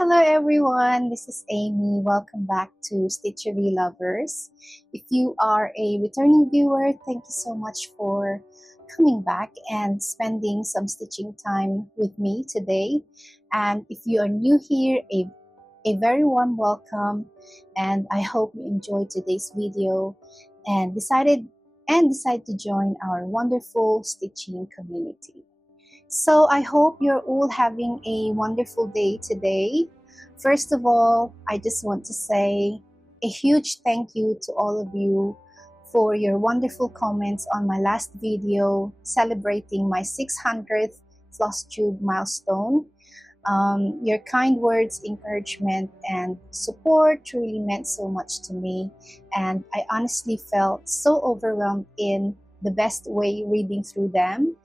Hello everyone, this is Amy. Welcome back to Stitchery Lovers. If you are a returning viewer, thank you so much for coming back and spending some stitching time with me today. And if you are new here, a very warm welcome, and I hope you enjoyed today's video and decide to join our wonderful stitching community. So I hope you're all having a wonderful day today. First of all, I just want to say a huge thank you to all of you for your wonderful comments on my last video celebrating my 600th Flosstube milestone. Your kind words, encouragement, and support truly meant so much to me, and I honestly felt so overwhelmed in the best way reading through them.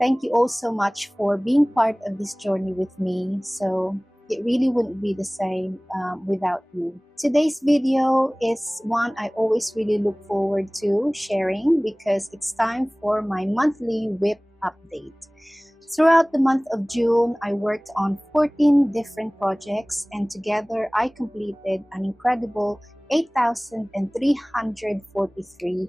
Thank you all so much for being part of this journey with me. So it really wouldn't be the same without you. Today's video is one I always really look forward to sharing because it's time for my monthly WIP update. Throughout the month of June, I worked on 14 different projects, and together I completed an incredible 8,343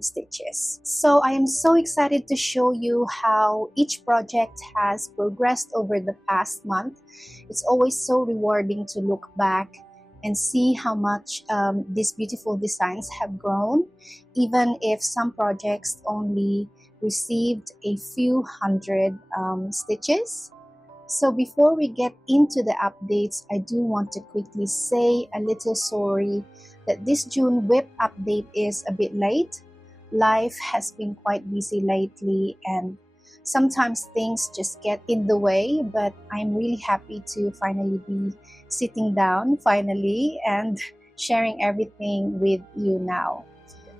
stitches. So I am so excited to show you how each project has progressed over the past month. It's always so rewarding to look back and see how much these beautiful designs have grown, even if some projects only received a few hundred stitches. So before we get into the updates, I do want to quickly say a little sorry that this June WIP update is a bit late. Life has been quite busy lately and sometimes things just get in the way, but I'm really happy to finally be sitting down and sharing everything with you now.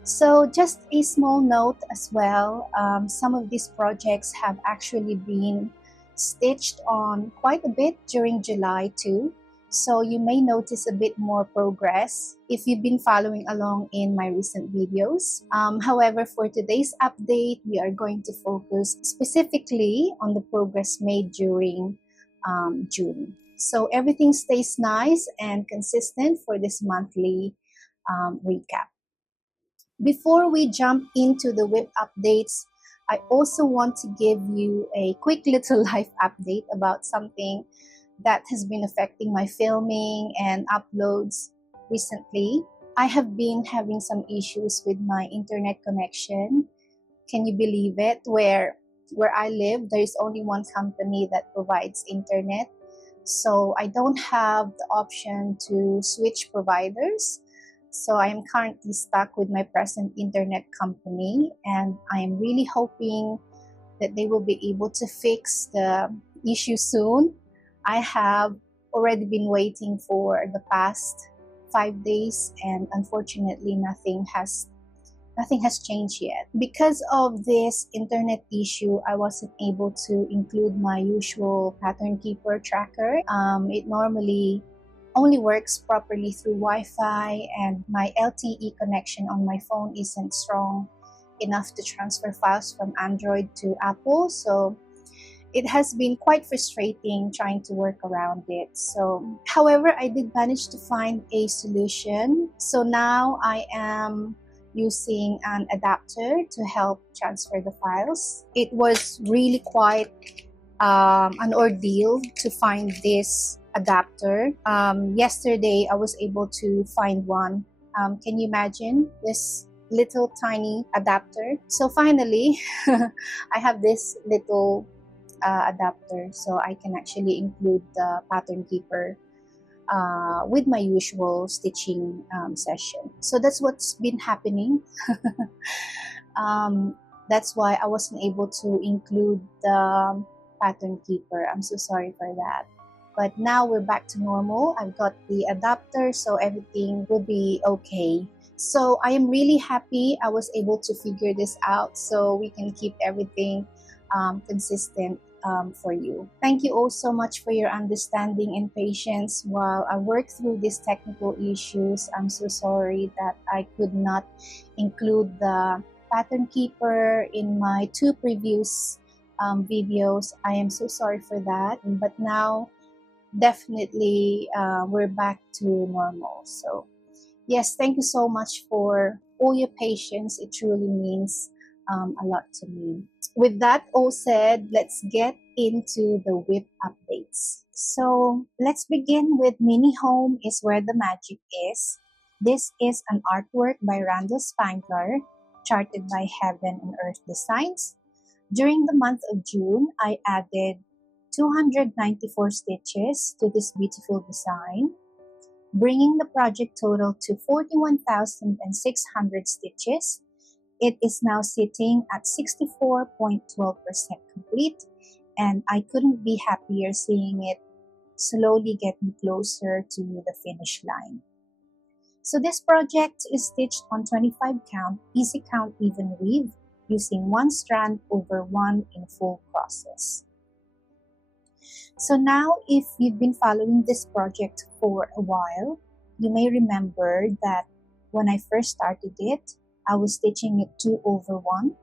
So just a small note as well, some of these projects have actually been stitched on quite a bit during July too, so you may notice a bit more progress if you've been following along in my recent videos. However, for today's update, we are going to focus specifically on the progress made during June. So everything stays nice and consistent for this monthly recap. Before we jump into the WIP updates, I also want to give you a quick little life update about something that has been affecting my filming and uploads recently. I have been having some issues with my internet connection. Can you believe it? Where I live, there is only one company that provides internet. So I don't have the option to switch providers. So I am currently stuck with my present internet company, and I am really hoping that they will be able to fix the issue soon. I have already been waiting for the past 5 days, and unfortunately nothing has changed yet. Because of this internet issue, I wasn't able to include my usual pattern keeper tracker. It normally only works properly through Wi-Fi, and my LTE connection on my phone isn't strong enough to transfer files from Android to Apple, so it has been quite frustrating trying to work around it. So, however, I did manage to find a solution. So now I am using an adapter to help transfer the files. It was really quite an ordeal to find this adapter. Yesterday, I was able to find one. Can you imagine this little tiny adapter? So finally, I have this little adapter, so I can actually include the pattern keeper with my usual stitching session. So that's what's been happening. That's why I wasn't able to include the pattern keeper. I'm so sorry for that. But now we're back to normal. I've got the adapter, so everything will be okay. So I am really happy I was able to figure this out so we can keep everything consistent for you. Thank you all so much for your understanding and patience while I work through these technical issues. I'm so sorry that I could not include the pattern keeper in my 2 previous videos. I am so sorry for that, but now definitely we're back to normal. So yes, thank you so much for all your patience. It truly means a lot to me. With that all said, let's get into the whip updates. So let's begin with Mini Home is Where the Magic Is. This is an artwork by Randall Spangler, charted by Heaven and Earth Designs. During the month of June, I added 294 stitches to this beautiful design, bringing the project total to 41,600 stitches. It is now sitting at 64.12% complete, and I couldn't be happier seeing it slowly getting closer to the finish line. So this project is stitched on 25 count, easy count even weave, using one strand over one in full process. So now, if you've been following this project for a while, you may remember that when I first started it, I was stitching it 2/1.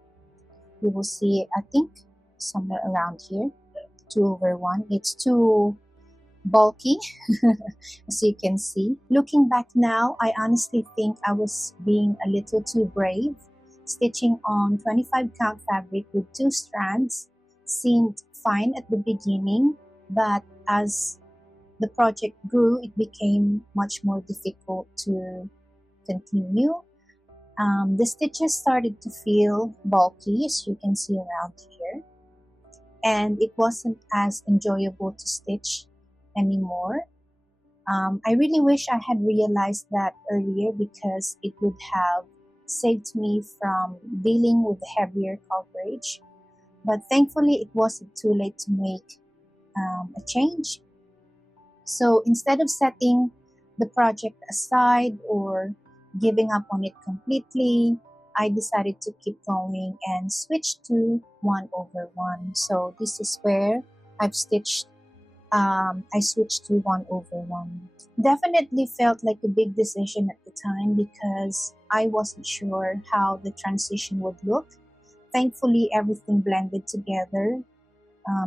You will see it, I think, somewhere around here, 2/1. It's too bulky, as you can see. Looking back now, I honestly think I was being a little too brave. Stitching on 25 count fabric with 2 strands seemed fine at the beginning, but as the project grew, it became much more difficult to continue. The stitches started to feel bulky, as you can see around here, and it wasn't as enjoyable to stitch anymore. I really wish I had realized that earlier, because it would have saved me from dealing with heavier coverage. But thankfully, it wasn't too late to make a change. So instead of setting the project aside or giving up on it completely, I decided to keep going and switch to 1/1. So this is where I've stitched I switched to 1/1. Definitely felt like a big decision at the time, because I wasn't sure how the transition would look. Thankfully, everything blended together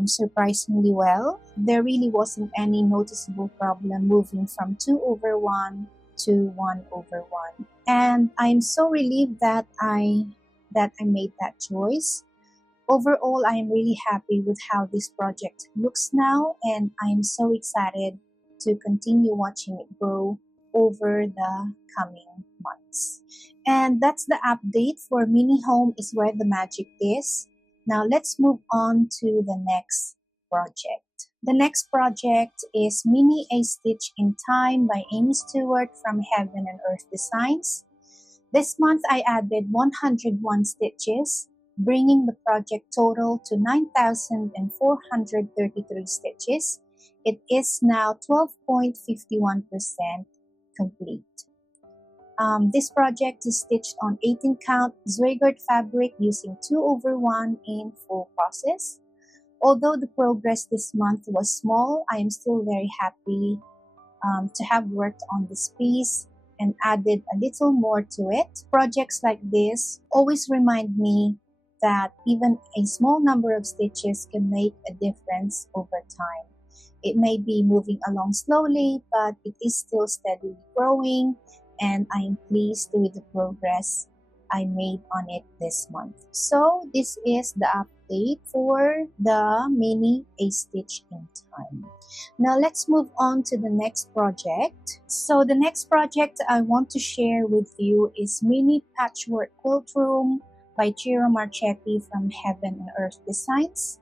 surprisingly well. There really wasn't any noticeable problem moving from 2/1 to 1/1. And I'm so relieved that I made that choice. Overall, I am really happy with how this project looks now, and I'm so excited to continue watching it grow over the coming months. And that's the update for Mini Home is Where the Magic Is. Now let's move on to the next project. The next project is Mini A Stitch in Time by Amy Stewart from Heaven and Earth Designs. This month I added 101 stitches, bringing the project total to 9,433 stitches. It is now 12.51% complete. This project is stitched on 18 count Zweigert fabric using 2/1 in full process. Although the progress this month was small, I am still very happy to have worked on this piece and added a little more to it. Projects like this always remind me that even a small number of stitches can make a difference over time. It may be moving along slowly, but it is still steadily growing, and I am pleased with the progress I made on it this month. So this is the update for the Mini A Stitch in Time. Now let's move on to the next project. So the next project I want to share with you is Mini Patchwork Quilt Room by Ciro Marchetti from Heaven and Earth Designs.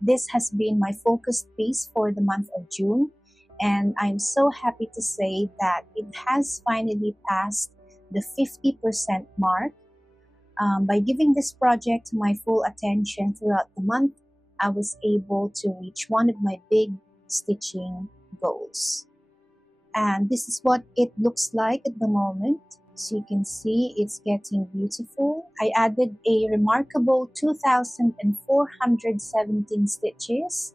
This has been my focused piece for the month of June, and I'm so happy to say that it has finally passed the 50% mark. By giving this project my full attention throughout the month, I was able to reach one of my big stitching goals. And this is what it looks like at the moment. So you can see it's getting beautiful. I added a remarkable 2,417 stitches,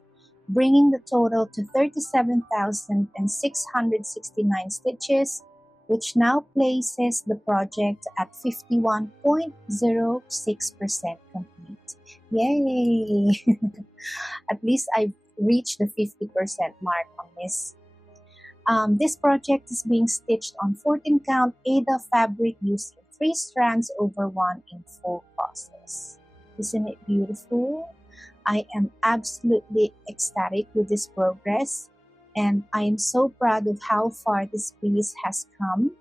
bringing the total to 37,669 stitches, which now places the project at 51.06% complete. Yay! At least I've reach the 50% mark on this. This project is being stitched on 14 count HAED fabric using 3 strands over 1 in full process. Isn't it beautiful? I am absolutely ecstatic with this progress, and I am so proud of how far this piece has come.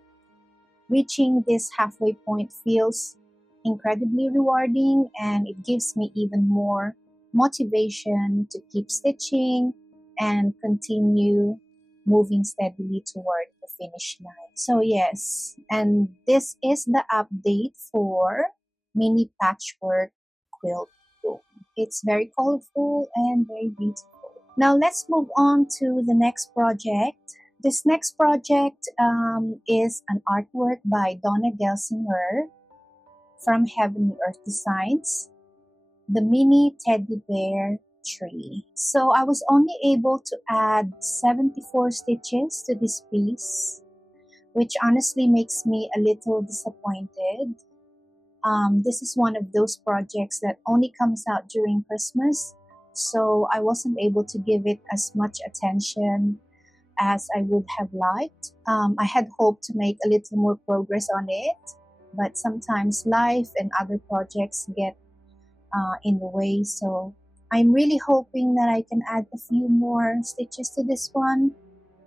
Reaching this halfway point feels incredibly rewarding, and it gives me even more motivation to keep stitching and continue moving steadily toward the finish line. So yes, and this is the update for mini patchwork quilt room. It's very colorful and very beautiful. Now let's move on to the next project. This next project is an artwork by Donna Gelsinger from Heavenly Earth Designs, the mini teddy bear tree. So I was only able to add 74 stitches to this piece, which honestly makes me a little disappointed. This is one of those projects that only comes out during Christmas, so I wasn't able to give it as much attention as I would have liked. I had hoped to make a little more progress on it, but sometimes life and other projects get in the way, so I'm really hoping that I can add a few more stitches to this one,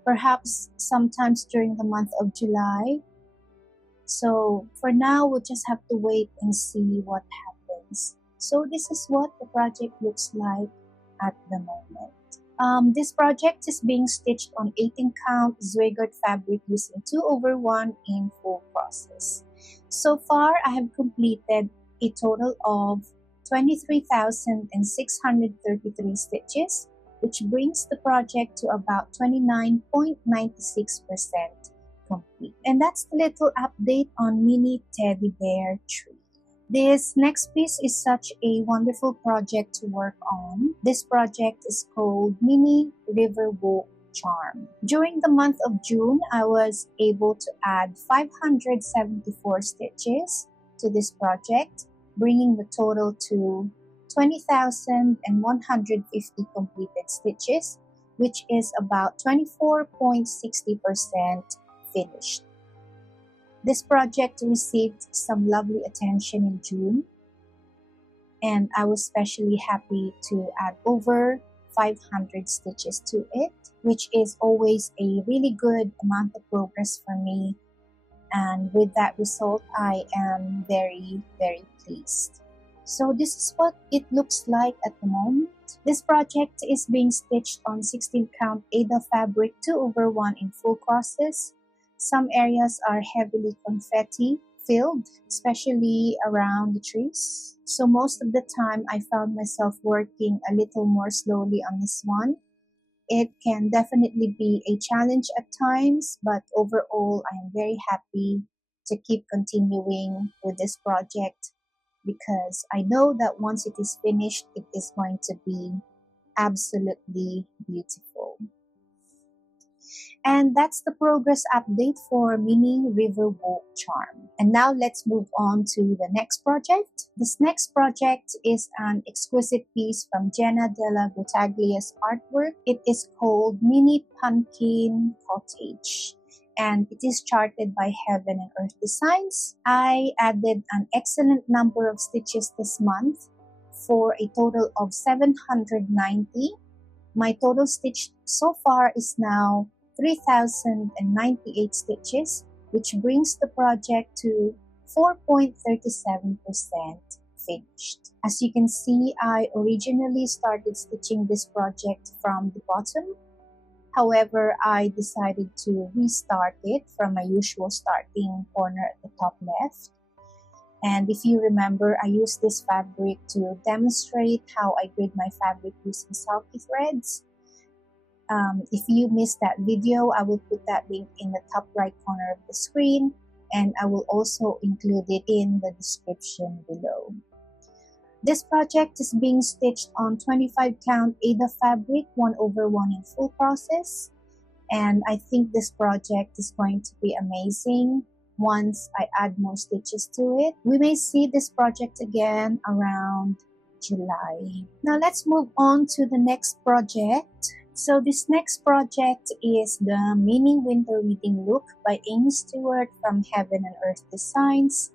perhaps sometimes during the month of July. So for now, we'll just have to wait and see what happens. So this is what the project looks like at the moment. This project is being stitched on 18 count Zweigart fabric using 2/1 in full process. So far, I have completed a total of 23,633 stitches, which brings the project to about 29.96% complete. And that's the little update on mini teddy bear tree. This next piece is such a wonderful project to work on. This project is called Mini Riverwalk Charm. During the month of June, I was able to add 574 stitches to this project, bringing the total to 20,150 completed stitches, which is about 24.60% finished. This project received some lovely attention in June, and I was especially happy to add over 500 stitches to it, which is always a really good amount of progress for me. And with that result, I am very, very pleased. So this is what it looks like at the moment. This project is being stitched on 16 count HAED fabric 2/1 in full crosses. Some areas are heavily confetti filled, especially around the trees. So most of the time, I found myself working a little more slowly on this one. It can definitely be a challenge at times, but overall, I am very happy to keep continuing with this project because I know that once it is finished, it is going to be absolutely beautiful. And that's the progress update for Mini Riverwalk Charm. And now let's move on to the next project. This next project is an exquisite piece from Jenna Della Grottaglia's artwork. It is called Mini Punkin Cottage, and it is charted by Heaven and Earth Designs. I added an excellent number of stitches this month for a total of 790. My total stitch so far is now 3,098 stitches, which brings the project to 4.37% finished. As you can see, I originally started stitching this project from the bottom. However, I decided to restart it from my usual starting corner at the top left. And if you remember, I used this fabric to demonstrate how I grid my fabric using sulky threads. If you missed that video, I will put that link in the top right corner of the screen, and I will also include it in the description below. This project is being stitched on 25 count HAED fabric 1/1 in full process, and I think this project is going to be amazing once I add more stitches to it. We may see this project again around July. Now let's move on to the next project. So this next project is the Mini Winter Reading Look by Amy Stewart from Heaven and Earth Designs.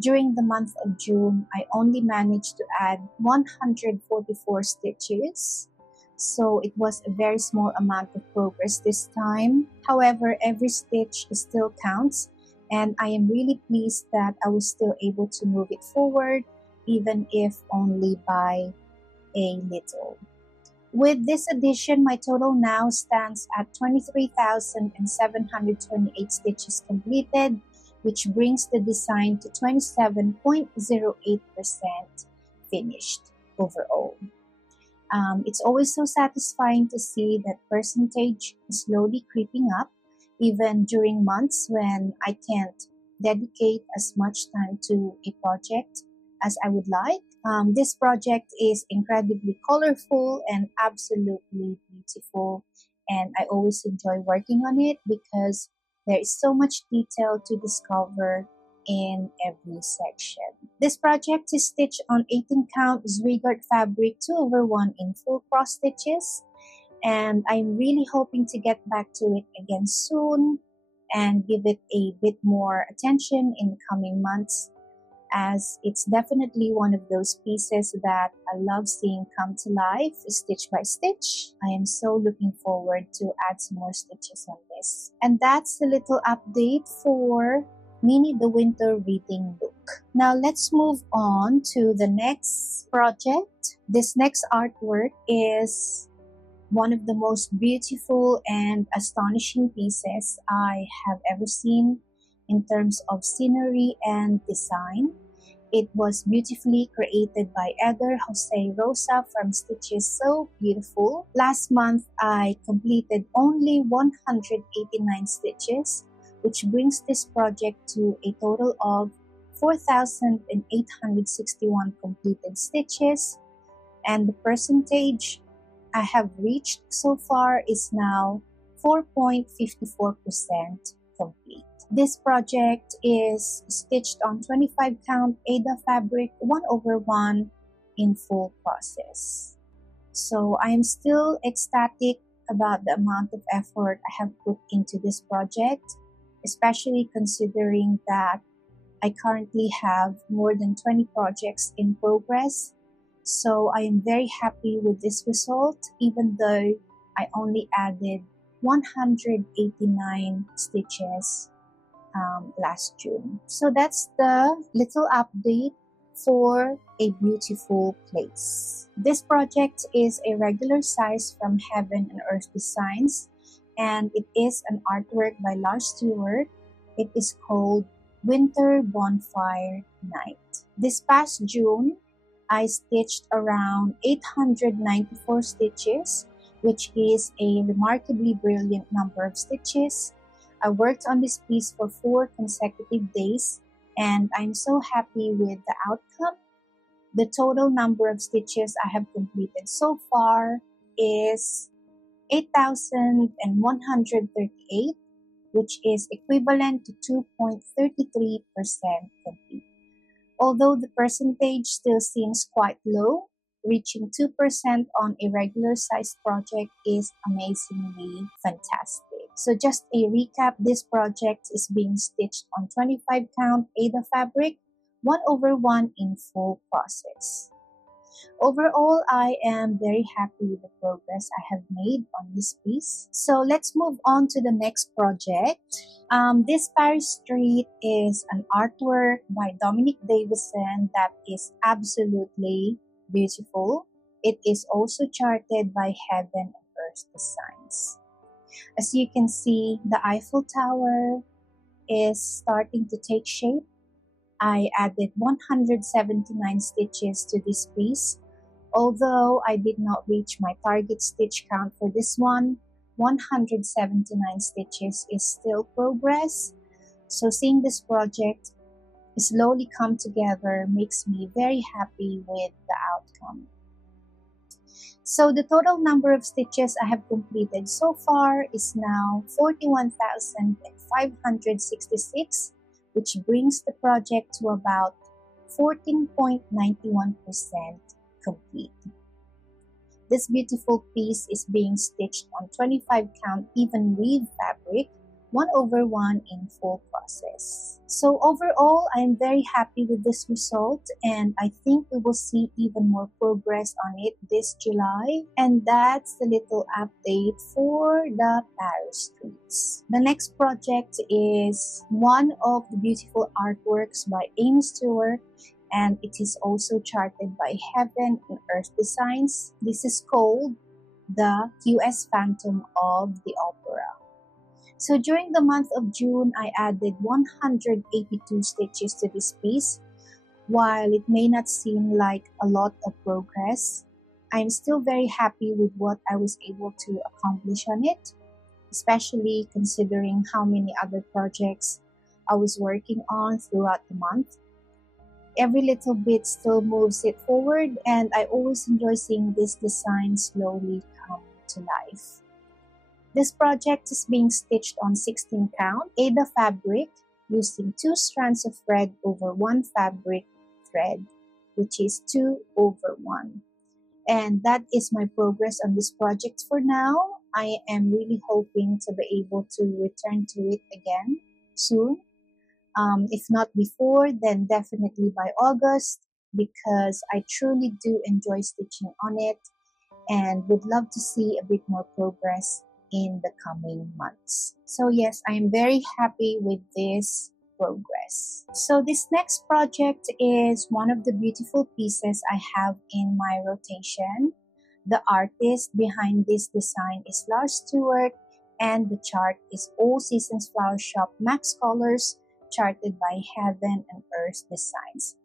During the month of June, I only managed to add 144 stitches. So it was a very small amount of progress this time. However, every stitch still counts, and I am really pleased that I was still able to move it forward, even if only by a little. With this addition, my total now stands at 23,728 stitches completed, which brings the design to 27.08% finished overall. It's always so satisfying to see that percentage slowly creeping up, even during months when I can't dedicate as much time to a project as I would like. This project is incredibly colorful and absolutely beautiful, and I always enjoy working on it because there is so much detail to discover in every section. This project is stitched on 18 count Zwigart fabric 2/1 in full cross stitches, and I'm really hoping to get back to it again soon and give it a bit more attention in the coming months, as it's definitely one of those pieces that I love seeing come to life stitch by stitch. I am so looking forward to add some more stitches on this. And that's a little update for Mini the Winter Reading Book. Now let's move on to the next project. This next artwork is one of the most beautiful and astonishing pieces I have ever seen in terms of scenery and design. It was beautifully created by Eder Jose Rosa from Stitches So Beautiful. Last month, I completed only 189 stitches, which brings this project to a total of 4,861 completed stitches, and the percentage I have reached so far is now 4.54% complete. This project is stitched on 25 count Aida fabric 1/1 in full process. So I am still ecstatic about the amount of effort I have put into this project, especially considering that I currently have more than 20 projects in progress. So I am very happy with this result, even though I only added 189 stitches last June. So that's the little update for A Beautiful Place. This project is a regular size from Heaven and Earth Designs, and it is an artwork by Lars Stewart. It is called Winter Bonfire Night. This past June, I stitched around 894 stitches, which is a remarkably brilliant number of stitches. I worked on this piece for 4 consecutive days, and I'm so happy with the outcome. The total number of stitches I have completed so far is 8,138, which is equivalent to 2.33% complete. Although the percentage still seems quite low, reaching 2% on a regular sized project is amazingly fantastic. So just a recap, this project is being stitched on 25 count Aida fabric 1/1 in full process. Overall, I am very happy with the progress I have made on this piece. So let's move on to the next project. This Paris Street is an artwork by Dominic Davison that is absolutely beautiful. It is also charted by Heaven and Earth Designs. As you can see, the Eiffel Tower is starting to take shape. I added 179 stitches to this piece. Although I did not reach my target stitch count for this one, 179 stitches is still progress. So seeing this project slowly come together makes me very happy with the outcome. So the total number of stitches I have completed so far is now 41,566, which brings the project to about 14.91% complete. This beautiful piece is being stitched on 25 count even weave fabric, 1/1 in full process. So overall, I'm very happy with this result, and I think we will see even more progress on it this July. And that's the little update for the Paris streets. The next project is one of the beautiful artworks by Amy Stewart, and it is also charted by Heaven and Earth Designs. This is called the QS Phantom of the Opera. So during the month of June, I added 182 stitches to this piece. While it may not seem like a lot of progress, I'm still very happy with what I was able to accomplish on it, especially considering how many other projects I was working on throughout the month. Every little bit still moves it forward, and I always enjoy seeing this design slowly come to life. This project is being stitched on 16 count HAED fabric using 2 strands of thread over 1 fabric thread, which is 2/1. And that is my progress on this project for now. I am really hoping to be able to return to it again soon. If not before, then definitely by August, because I truly do enjoy stitching on it and would love to see a bit more progress in the coming months. So yes, I am very happy with this progress. So this next project is one of the beautiful pieces I have in my rotation. The artist behind this design is Flosstube, and the chart is All Seasons Flower Shop Max Colors, charted by Heaven and Earth Designs.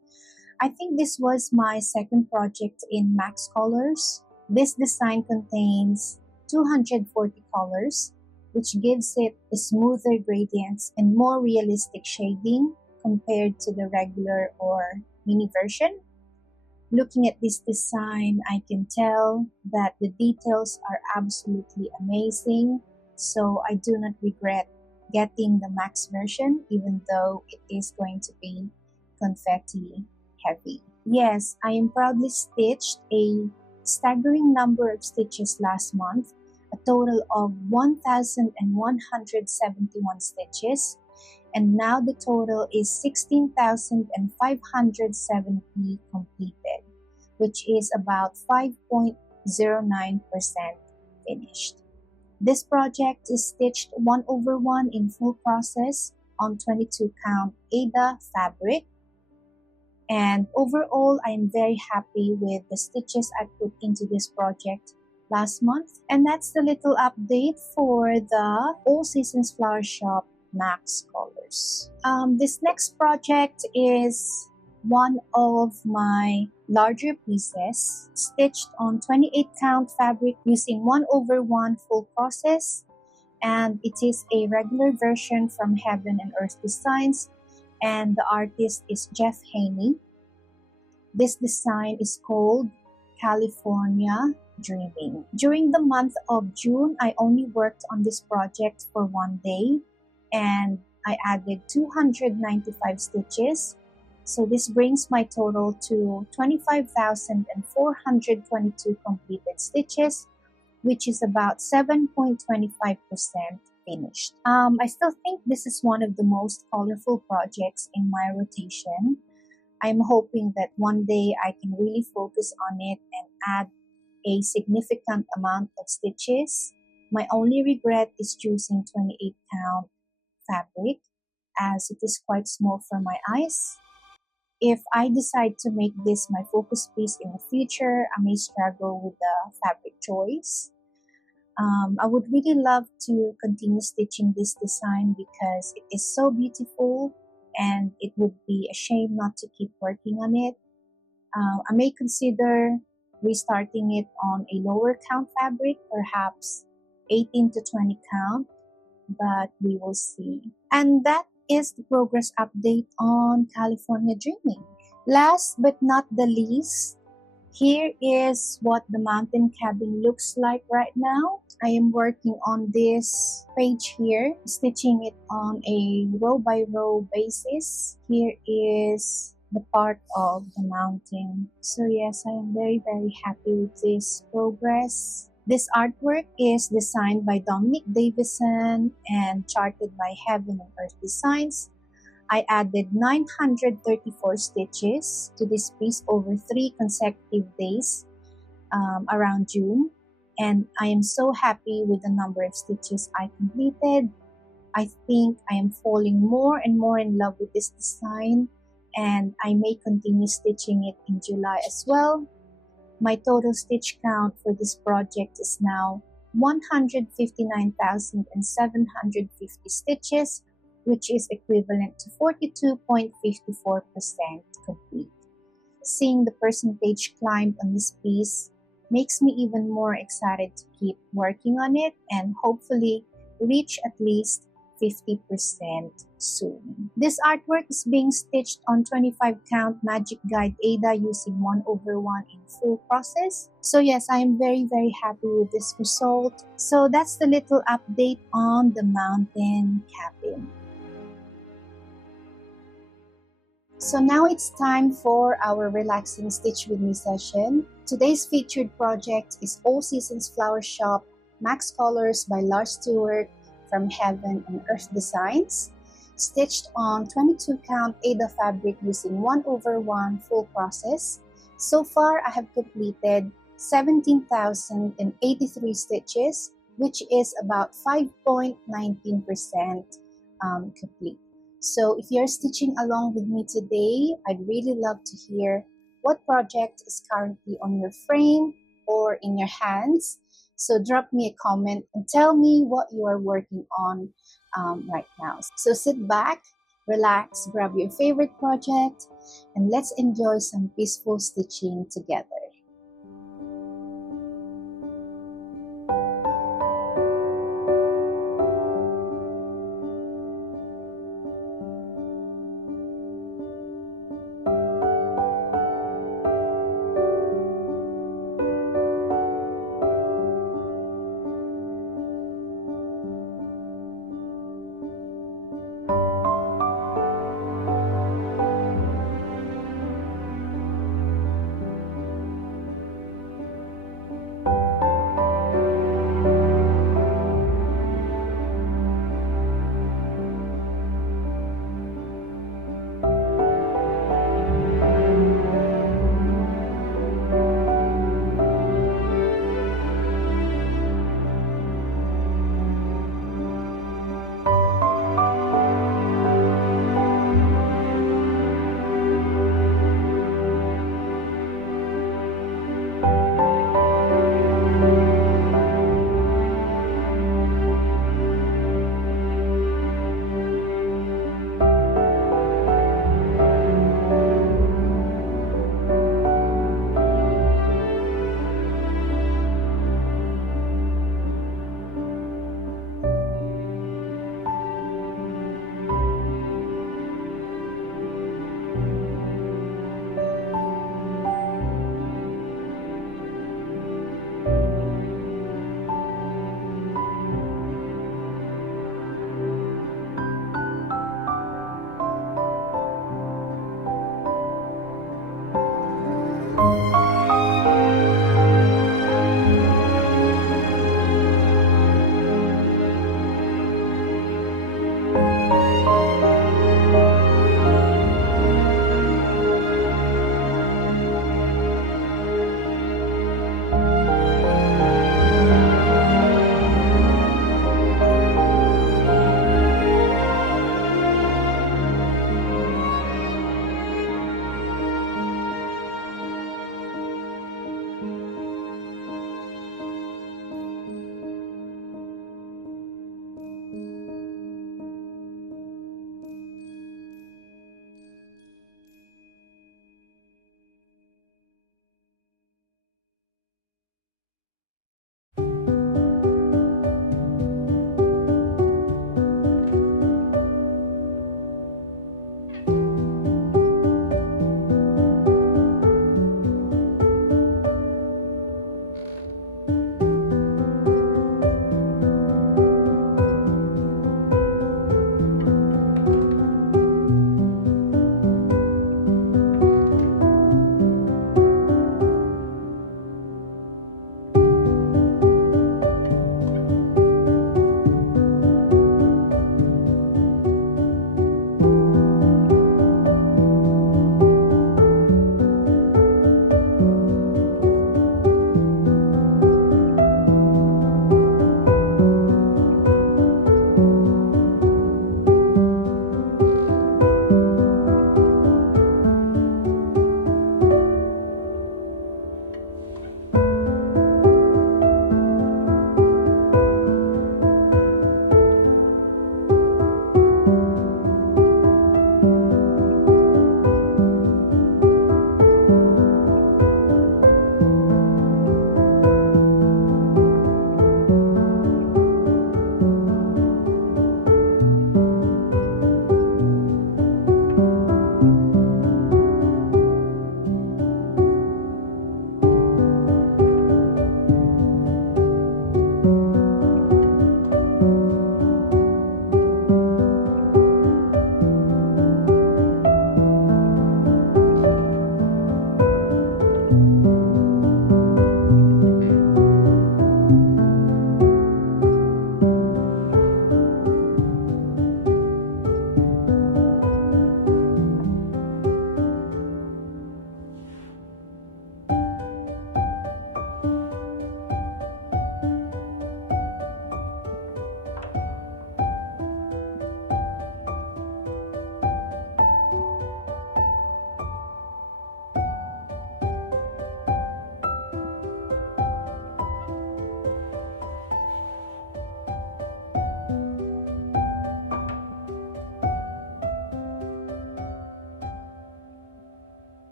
I think this was my second project in Max Colors. This design contains 240 colors, which gives it a smoother gradients and more realistic shading compared to the regular or mini version. Looking at this design, I can tell that the details are absolutely amazing, so I do not regret getting the max version, even though it is going to be confetti heavy. Yes, I am proudly stitched a staggering number of stitches last month, a total of 1,171 stitches, and now the total is 16,570 completed, which is about 5.09% finished. This project is stitched 1/1 in full process on 22 count HAED fabric, and overall I am very happy with the stitches I put into this project last month. And that's the little update for the All Seasons Flower Shop Max Colors. This next project is one of my larger pieces stitched on 28 count fabric using 1/1 full process, and it is a regular version from Heaven and Earth Designs, and the artist is Jeff Haney. This design is called California Dreaming. During the month of June, I only worked on this project for 1 day, and I added 295 stitches. So this brings my total to 25,422 completed stitches, which is about 7.25% finished. I still think this is one of the most colorful projects in my rotation. I'm hoping that one day I can really focus on it and add a significant amount of stitches. My only regret is choosing 28 count fabric, as it is quite small for my eyes. If I decide to make this my focus piece in the future, I may struggle with the fabric choice. I would really love to continue stitching this design because it is so beautiful, and it would be a shame not to keep working on it. I may consider restarting it on a lower count fabric, perhaps 18 to 20 count, but we will see. And that is the progress update on California Dreaming. Last but not the least, here is what the mountain cabin looks like right now. I am working on this page here, stitching it on a row by row basis. Here is the part of the mountain. So yes, I am very, very happy with this progress. This artwork is designed by Dominic Davison and charted by Heaven and Earth Designs. I added 934 stitches to this piece over 3 consecutive days around June, and I am so happy with the number of stitches I completed. I think I am falling more and more in love with this design, and I may continue stitching it in July as well. My total stitch count for this project is now 159,750 stitches, which is equivalent to 42.54% complete. Seeing the percentage climb on this piece makes me even more excited to keep working on it and hopefully reach at least 50% soon. This artwork is being stitched on 25 count Magic Guide Ada using 1/1 in full process. So yes, I am very, very happy with this result. So that's the little update on the mountain cabin. So now it's time for our relaxing Stitch With Me session. Today's featured project is All Seasons Flower Shop Max Colors by Lars Stewart from Heaven and Earth Designs, stitched on 22 count Ada fabric using 1/1 full process. So far, I have completed 17,083 stitches, which is about 5.19% complete. So if you're stitching along with me today, I'd really love to hear what project is currently on your frame or in your hands. So drop me a comment and tell me what you are working on right now. So sit back, relax, grab your favorite project, and let's enjoy some peaceful stitching together.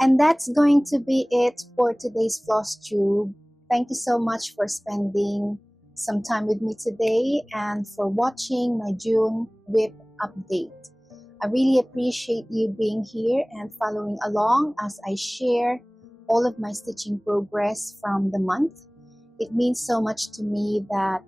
And that's going to be it for today's Flosstube. Thank you so much for spending some time with me today and for watching my June WIP update. I really appreciate you being here and following along as I share all of my stitching progress from the month. It means so much to me that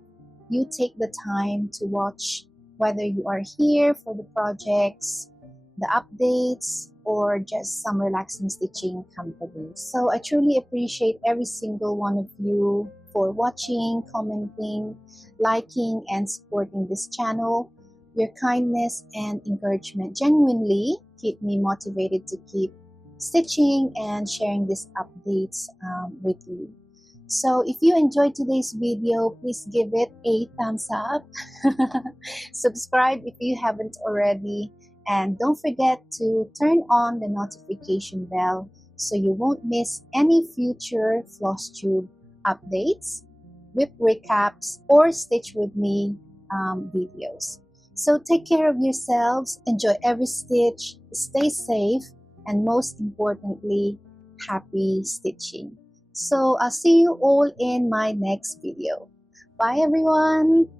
you take the time to watch, whether you are here for the projects, the updates, or just some relaxing stitching company. So I truly appreciate every single one of you for watching, commenting, liking, and supporting this channel. Your kindness and encouragement genuinely keep me motivated to keep stitching and sharing these updates with you. So if you enjoyed today's video, please give it a thumbs up. Subscribe if you haven't already. And don't forget to turn on the notification bell so you won't miss any future Flosstube updates, WIP recaps, or Stitch With Me videos. So take care of yourselves, enjoy every stitch, stay safe, and most importantly, happy stitching. So I'll see you all in my next video. Bye everyone!